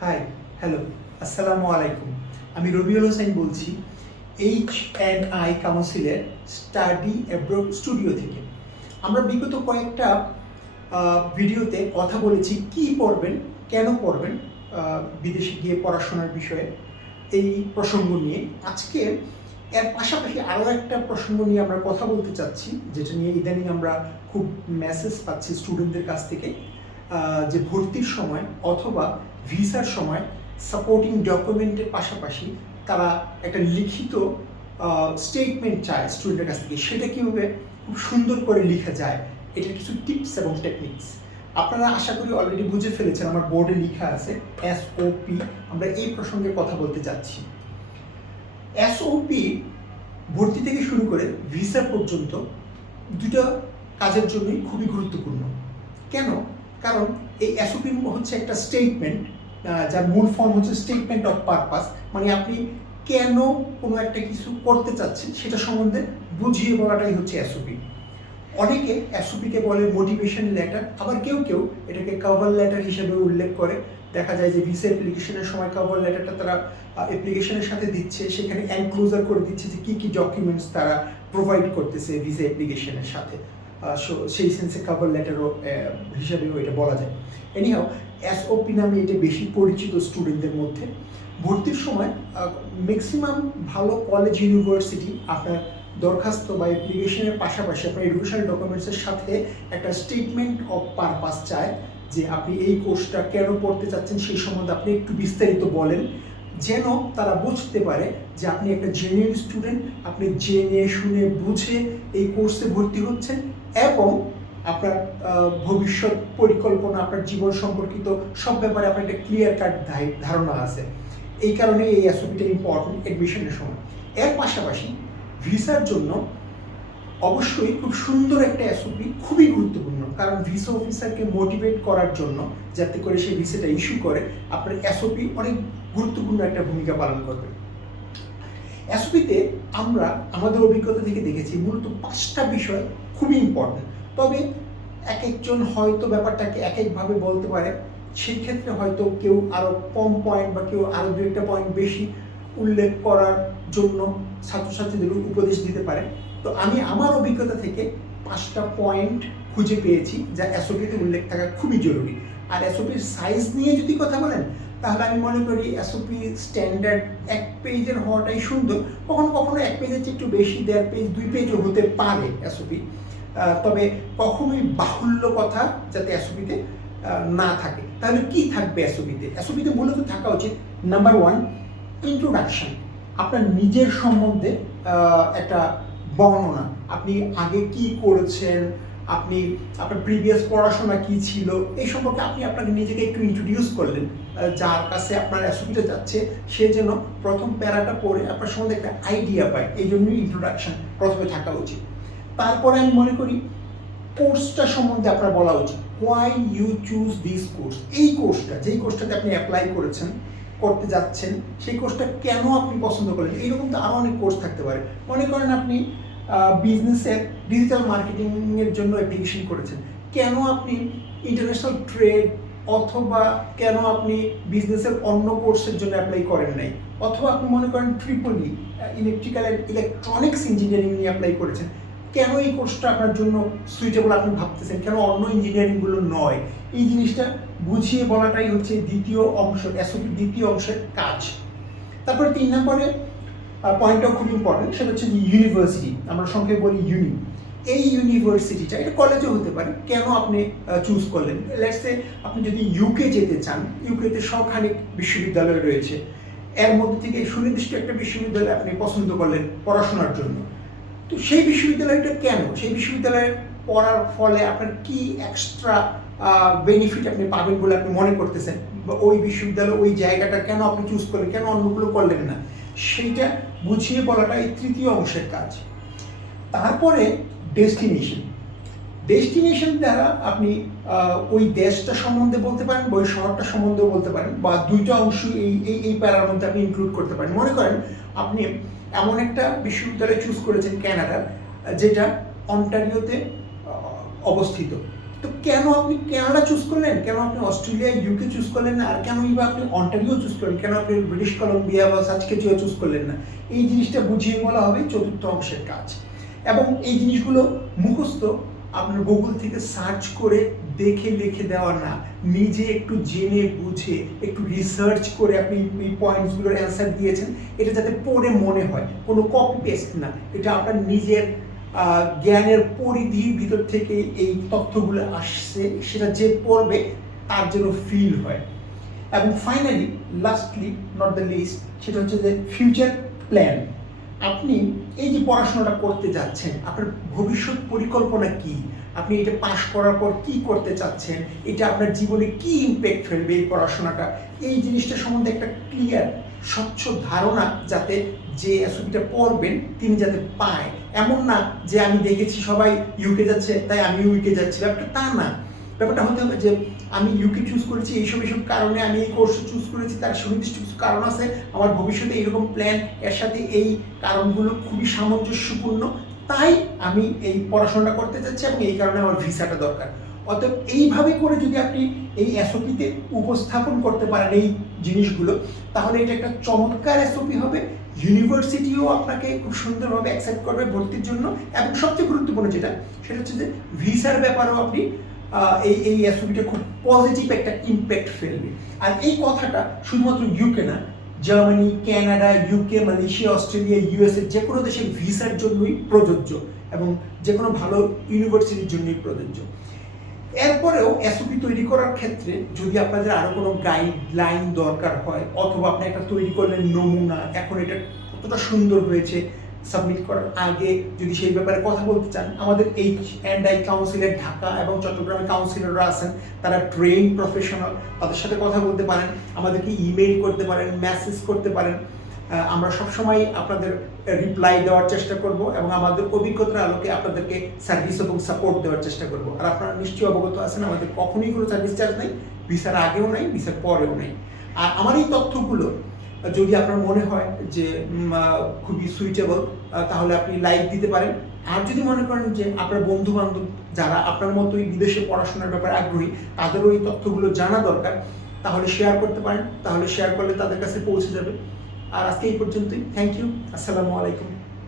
High, hello, আসসালামু আলাইকুম। আমি রবিউল হোসেন বলছি H&I কাউন্সিলের স্টাডি অ্যাব্রড স্টুডিও থেকে। আমরা বিগত কয়েকটা ভিডিওতে কথা বলেছি কি পড়বেন, কেন পড়বেন বিদেশে গিয়ে পড়াশোনার বিষয়ে এই প্রসঙ্গ নিয়ে। আজকে এর পাশাপাশি আরও একটা প্রসঙ্গ নিয়ে আমরা কথা বলতে চাচ্ছি, যেটা নিয়ে ইদানিং আমরা খুব মেসেজ পাচ্ছি স্টুডেন্টদের কাছ থেকে, যে ভর্তির সময় অথবা ভিসার সময় সাপোর্টিং ডকুমেন্টের পাশাপাশি তারা একটা লিখিত স্টেটমেন্ট চায় স্টুডেন্টের কাছ থেকে। সেটা কীভাবে খুব সুন্দর করে লেখা যায়, এটার কিছু টিপস এবং টেকনিক্স আপনারা আশা করি অলরেডি বুঝে ফেলেছেন। আমার বোর্ডে লেখা আছে SOP। আমরা এই প্রসঙ্গে কথা বলতে চাচ্ছি। SOP ভর্তি থেকে শুরু করে ভিসা পর্যন্ত দুটো কাজের জন্যই খুবই গুরুত্বপূর্ণ। কেন? কারণ এই SOP হচ্ছে একটা স্টেটমেন্ট, যার মূল ফর্ম হচ্ছে স্টেটমেন্ট অফ পারপাস। মানে আপনি কেন কোনো একটা কিছু করতে চাচ্ছেন সেটা সম্বন্ধে বুঝিয়ে বলাটাই হচ্ছে SOP। অনেকে SOP-কে বলে মোটিভেশন লেটার, আবার কেউ কেউ এটাকে কভার লেটার হিসেবে উল্লেখ করে। দেখা যায় যে ভিসা অ্যাপ্লিকেশনের সময় কভার লেটারটা তারা অ্যাপ্লিকেশনের সাথে দিচ্ছে, সেখানে এনক্লোজার করে দিচ্ছে যে কী কী ডকুমেন্টস তারা প্রোভাইড করতেছে ভিসা অ্যাপ্লিকেশনের সাথে। সেই সেন্সে কভার লেটারও হিসাবেও এটা বলা যায়। এনিহাও SOP নামে এটা বেশি পরিচিত স্টুডেন্টদের মধ্যে। ভর্তির সময় ম্যাক্সিমাম ভালো কলেজ ইউনিভার্সিটি আপনার দরখাস্ত বা অ্যাপ্লিকেশনের পাশাপাশি আপনার এডুকেশনাল ডকুমেন্টসের সাথে একটা স্টেটমেন্ট অফ পারপাস চায়, যে আপনি এই কোর্সটা কেন পড়তে চাচ্ছেন সেই সম্বন্ধে আপনি একটু বিস্তারিত বলেন, যেন তারা বুঝতে পারে যে আপনি একটা জেনুইন স্টুডেন্ট, আপনি জেনে শুনে বুঝে এই কোর্সে ভর্তি হচ্ছেন এবং আপনার ভবিষ্যৎ পরিকল্পনা, আপনার জীবন সম্পর্কিত সব ব্যাপারে আপনার একটা ক্লিয়ার কাট ধারণা আছে। এই কারণে এই SOP-টা ইম্পর্টেন্ট অ্যাডমিশনের সময়। এর পাশাপাশি ভিসার জন্য অবশ্যই খুব সুন্দর একটা SOP খুবই গুরুত্বপূর্ণ, কারণ ভিসা অফিসারকে মোটিভেট করার জন্য যাতে করে সে ভিসাটা ইস্যু করে, আপনার SOP অনেক গুরুত্বপূর্ণ একটা ভূমিকা পালন করবে। SOP-তে আমরা আমাদের অভিজ্ঞতা থেকে দেখেছি মূলত 5টা বিষয় খুবই ইম্পর্টেন্ট। তবে এক একজন হয়তো ব্যাপারটাকে এক একভাবে বলতে পারে। সেই ক্ষেত্রে হয়তো কেউ আরও কম পয়েন্ট বা কেউ আরও 2-একটা পয়েন্ট বেশি উল্লেখ করার জন্য ছাত্রছাত্রীদের উপদেশ দিতে পারে। তো আমি আমার অভিজ্ঞতা থেকে 5টা পয়েন্ট খুঁজে পেয়েছি যা SOP-তে উল্লেখ থাকা খুবই জরুরি। আর SOP-র সাইজ নিয়ে যদি কথা বলেন, তাহলে আমি মনে করি SOP স্ট্যান্ডার্ড 1 পেজের হওয়াটাই সুন্দর। কখনো কখনো 1 পেজের চেয়ে একটু বেশি, 1.5 পেজ 2 পেজও হতে পারে SOP। তবে কখনোই বাহুল্য কথা যাতে SOP-তে না থাকে। তাহলে কি থাকবে SOP-তে? SOP-তে মূলত থাকা উচিত নাম্বার 1 ইন্ট্রোডাকশন, আপনার নিজের সম্বন্ধে একটা বর্ণনা। আপনি আগে কি করেছেন, আপনি আপনার প্রিভিয়াস পড়াশোনা কি ছিল, এই সম্পর্কে আপনি আপনাকে নিজেকে একটু ইন্ট্রোডিউস করলেন। যার কাছে আপনার SOP-টা যাচ্ছে সে যেন প্রথম প্যারাটা পড়ে আপনার সম্বন্ধে একটা আইডিয়া পায়। এই জন্যই ইন্ট্রোডাকশন প্রথমে থাকা উচিত। তারপরে আমি মনে করি কোর্সটা সম্বন্ধে আপনার বলা উচিত। Why you choose this course, এই কোর্সটা যেই কোর্সটাতে আপনি অ্যাপ্লাই করেছেন, করতে যাচ্ছেন, সেই কোর্সটা কেন আপনি পছন্দ করলেন। এইরকম তো আরও অনেক কোর্স থাকতে পারে। মনে করেন আপনি বিজনেসের ডিজিটাল মার্কেটিংয়ের জন্য অ্যাপ্লিকেশন করেছেন, কেন আপনি ইন্টারন্যাশনাল ট্রেড অথবা কেন আপনি বিজনেসের অন্য কোর্সের জন্য অ্যাপ্লাই করেন নাই, অথবা আপনি মনে করেন Tripoli electrical and electronics engineering নিয়ে অ্যাপ্লাই করেছেন, কেন এই কোর্সটা আপনার জন্য সুইটেবল আপনি ভাবতেছেন, কেন অন্য ইঞ্জিনিয়ারিংগুলো নয়। এই জিনিসটা বুঝিয়ে বলাটাই হচ্ছে দ্বিতীয় অংশ, SOP-র দ্বিতীয় অংশের কাজ। তারপরে 3 নম্বরে পয়েন্টটাও খুব ইম্পর্টেন্ট, সেটা হচ্ছে ইউনিভার্সিটি। আমরা সংক্ষেপে বলি ইউনি। এই ইউনিভার্সিটিটা এটা কলেজও হতে পারে, কেন আপনি চুজ করলেন। লেটস সে আপনি যদি UK যেতে চান, UKতে সবখানে বিশ্ববিদ্যালয় রয়েছে, এর মধ্যে থেকে সুনির্দিষ্ট একটা বিশ্ববিদ্যালয় আপনি পছন্দ করলেন পড়াশোনার জন্য। তো সেই বিশ্ববিদ্যালয়টা কেন, সেই বিশ্ববিদ্যালয়ে পড়ার ফলে আপনার কি এক্সট্রা বেনিফিট আপনি পাবেন বলে আপনি মনে করতেছেন, বা ওই বিশ্ববিদ্যালয় ওই জায়গাটা কেন আপনি চুজ করলেন, কেন অন্যগুলো করলেন না, সেইটা বুঝিয়ে বলাটা এই তৃতীয় অংশের কাজ। তারপরে ডেস্টিনেশন দ্বারা আপনি ওই দেশটা সম্বন্ধে বলতে পারেন, বা ওই শহরটা সম্বন্ধেও বলতে পারেন, বা দুইটা অংশ এই প্যারার মধ্যে আপনি ইনক্লুড করতে পারেন। মনে করেন আপনি এমন একটা বিশ্ববিদ্যালয় চুজ করেছেন ক্যানাডার, যেটা অন্টারিওতে অবস্থিত। তো তো কেন আপনি কানাডা চুজ করলেন, কেন আপনি অস্ট্রেলিয়া ইউকে চুজ করলেন না, আর কেনই বা আপনি অন্টারিও চুজ করলেন, কেন আপনি ব্রিটিশ কলম্বিয়া বা সাসকেচুয়া চুজ করলেন না? এই জিনিসটা বুঝিয়ে বলা হবে চতুর্থ অংশের কাজ। এবং এই জিনিসগুলো মুখস্থ আপনার গুগল থেকে সার্চ করে দেখে লিখে দেওয়া না, নিজে একটু জেনে বুঝে একটু রিসার্চ করে আপনি এই পয়েন্টসগুলোর অ্যান্সার দিয়েছেন, এটা যাতে পড়ে মনে হয়, কোনো কপি পেস্ট না, এটা আপনার নিজের জ্ঞানের পরিধির ভিতর থেকে এই তথ্যগুলো আসছে, সেটা যে পড়বে তার যেন ফিল হয়। এবং finally lastly not the least, সেটা হচ্ছে যে ফিউচার প্ল্যান। আপনি এই যে পড়াশোনাটা করতে যাচ্ছেন, আপনার ভবিষ্যৎ পরিকল্পনা কি, আপনি এটা পাশ করার পর কি করতে চাচ্ছেন, এটা আপনার জীবনে কি ইম্প্যাক্ট ফেলবে এই পড়াশোনাটা, এই জিনিসটা সম্বন্ধে একটা ক্লিয়ার স্বচ্ছ ধারণা যাতে যে এসওপিটা পড়বেন তিনি যাতে পায়। এমন না যে আমি দেখেছি সবাই ইউকে যাচ্ছে তাই আমি ইউকে যাচ্ছি, ব্যাপারটা তা না। ব্যাপারটা হতে হবে যে আমি ইউকে চুজ করেছি এইসব কারণে, আমি এই কোর্স চুজ করেছি, তার সুনির্দিষ্ট কিছু কারণ আছে, আমার ভবিষ্যতে এইরকম প্ল্যান, এর সাথে এই কারণগুলো খুবই সামঞ্জস্যপূর্ণ, তাই আমি এই পড়াশোনাটা করতে চাচ্ছি এবং এই কারণে আমার ভিসাটা দরকার। অতএব এইভাবে করে যদি আপনি এই এসওপিতে উপস্থাপন করতে পারেন এই জিনিসগুলো, তাহলে এটা একটা চমৎকার এসওপি হবে। ইউনিভার্সিটিও আপনাকে খুব সুন্দরভাবে অ্যাকসেপ্ট করবে ভর্তির জন্য, এবং সবচেয়ে গুরুত্বপূর্ণ যেটা সেটা হচ্ছে যে ভিসার ব্যাপারেও আপনি এই এসওপিটা খুব পজিটিভ একটা ইম্প্যাক্ট ফেলবে। আর এই কথাটা শুধুমাত্র ইউকে না, Germany, Canada, UK, Malaysia, Australia, USA যে কোনো দেশের ভিসার জন্যই প্রযোজ্য এবং যে কোনো ভালো ইউনিভার্সিটির জন্যই প্রযোজ্য। এরপরেও এসওপি তৈরি করার ক্ষেত্রে যদি আপনাদের আরও কোনো গাইডলাইন দরকার হয়, অথবা আপনি একটা তৈরি করলেন নমুনা, এখন এটা কতটা সুন্দর হয়েছে, সাবমিট করার আগে যদি সেই ব্যাপারে কথা বলতে চান, আমাদের H&I কাউন্সিলের ঢাকা এবং চট্টগ্রামে কাউন্সিলররা আছেন, তারা ট্রেন প্রফেশনাল, তাদের সাথে কথা বলতে পারেন, আমাদেরকে ইমেইল করতে পারেন, মেসেজ করতে পারেন। আমরা সবসময় আপনাদের রিপ্লাই দেওয়ার চেষ্টা করব এবং আমাদের অভিজ্ঞতার আলোকে আপনাদেরকে সার্ভিস এবং সাপোর্ট দেওয়ার চেষ্টা করব। আর আপনারা নিশ্চয়ই অবগত আছেন আমাদের কখনোই কোনো সার্ভিস চার্জ নেই, ভিসার আগেও নাই, ভিসার পরেও নেই। আর আমার এই তথ্যগুলো যদি আপনার মনে হয় যে খুবই সুইটেবল, তাহলে আপনি লাইক দিতে পারেন। আর যদি মনে করেন যে আপনার বন্ধু বান্ধব যারা আপনার মতোই বিদেশে পড়াশোনার ব্যাপারে আগ্রহী, তাদেরও এই তথ্যগুলো জানা দরকার, তাহলে শেয়ার করতে পারেন, তাহলে শেয়ার করলে তাদের কাছে পৌঁছে যাবে। আর আজকে এই পর্যন্তই। Thank you. আসসালামু আলাইকুম।